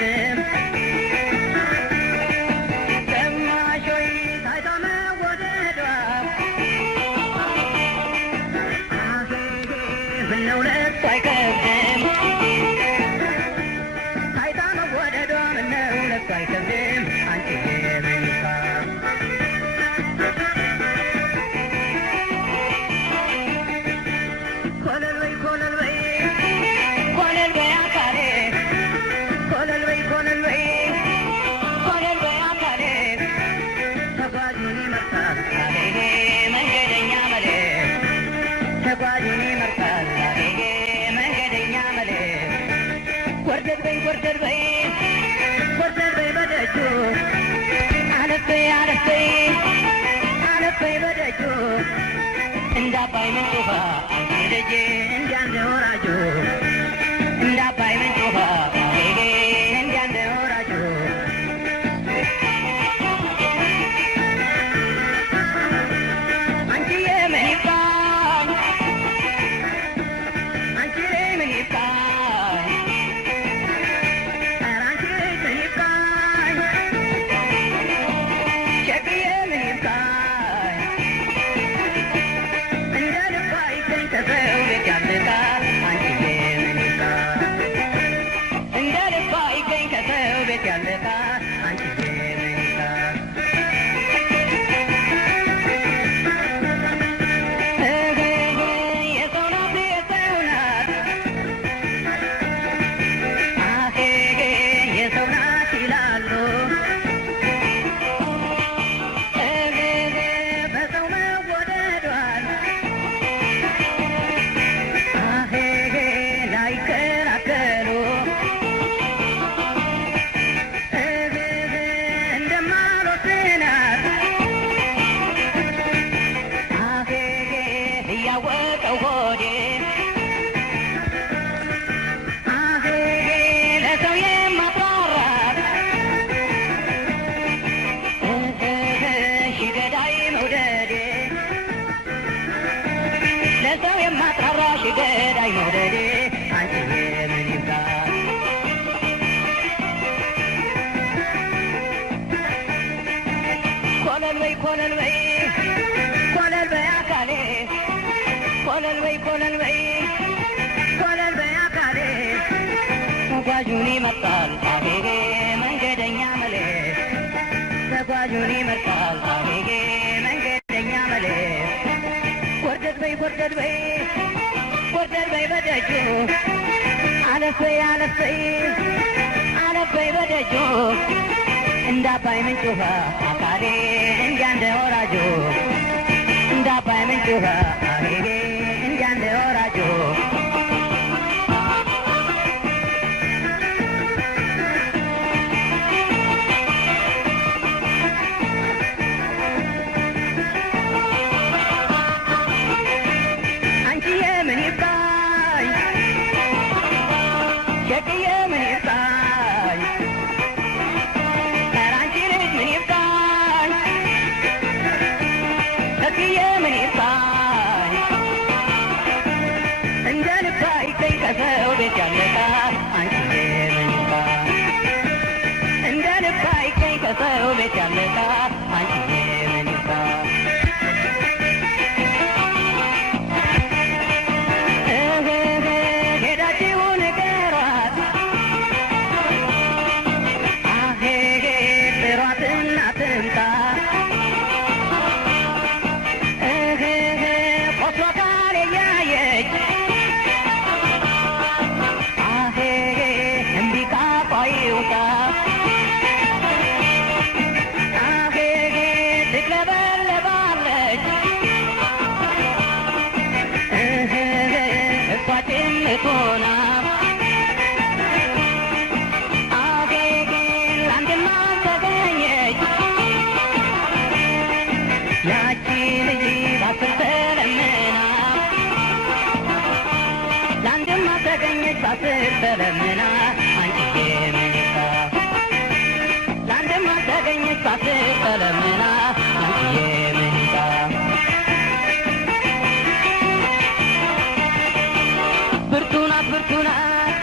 አይከብድም ሰማሾይ ታይታ መወደዷ ምነው ለእሱ አይከብድም ታይታ መወደዷ ምነው ለእሱ አይከብድም አንቺዬ መኝታ እንዳባይ ምንጭ ውሃ አንቺ ልጄ እንዲያንደ ወራጁ እንዳባይ ምንጭ ውሃ እንዲያንደ ወራጁ አንቺዬ ምን ይባል አንቺ ምን ይባል ኧረ አንቺ ምን ይባል ሸክዬ ምን ይባል ገዳይ መውደዴ አንቺዬ ምን ይባል ኮለል በይ ኮለል በይ ኮለል በይ አካሌ ኮለል በይ ኮለል በይ ኮለል በይ አካሌ ተጓዡን ይመጣል አሄጌ መንገደኛ መሌ ተጓዡን ይመጣል አሄጌ መንገደኛ መሌ ወርደድ በይ ወርደድ በይ ወርደድ በይ በደጁ አለፈይ አለፈይ አለፈይ በደጁ እንዳባይ ምንጭ ውሃ አካሌ እንዲያንደ ወራጁ እንዳባይ ምንጭ ውሃ አካሌ እንዲያንደ ወራጁ ከሰው ቤት ያለቃ አንቺዬ ምን ይባል እንደ ልብ አይገኝ ከሰው ቤት ያለቃ አንቺዬ ምን ይባል ሄዳችሁ ንገሯት አሄጌ ጥሯትና ትምጣ ቆስሎ ካል እያየች ሆና አጌጌ ላንድማ ተገኘች ያቺ ልጅ ባስር ተለምና ላንድማ ተገኘች ባስር ተለምና አንቺዬ ምን ይባል ላንድማ ተገኘች ባስር ተለምና አንቺዬ ምን ይባል ብርቱናት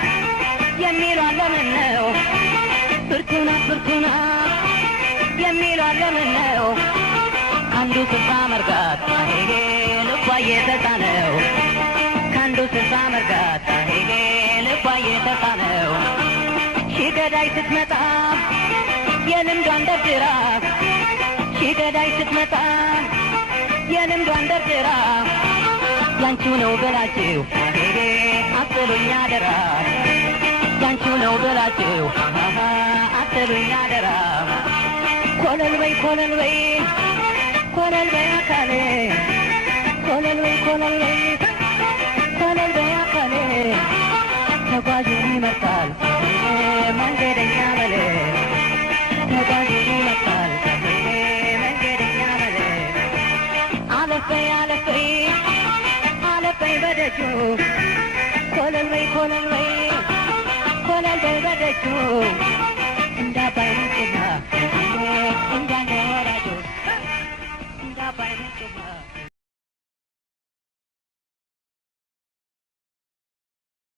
የሚሏት ለምን ነው ብርቱና የሚሏት ለምን ነው አንዱ ስልሳ መርጋት ሄጌ ልቧ እየተሳነው ከአንዱ ስልሳ መርጋት ሄጌ ልቧ እየተሳነው ሺህ ገዳይ ስትመጣ የልምዷን ደርድራ ሺህ ገዳይ ስትመጣ የልምዷን ደርድራ ያንቺው ነው ብላችሁ ሄጌ አትሉኝ አደራ ያንቺው ነው ብላችሁ አትሉኝ አደራ ኮለል በይ ኮለል በይ ኮለል በይ አካሌ ኮለል በይ ኮለል በይ ኮለል በይ አካሌ ተጓዡን ይመርጣል መንገደኛ በለ ተጓዡን ይመርጣል መንገደኛ በለ አለፈይ አለፈይ አለፈይ በደጁ ኮለል በይ ኮለል በይ ኮለል በይ በደጁ እንዳባይ ምንጭና እንዳንደ ወራጁ እንዳባይ ምንጭና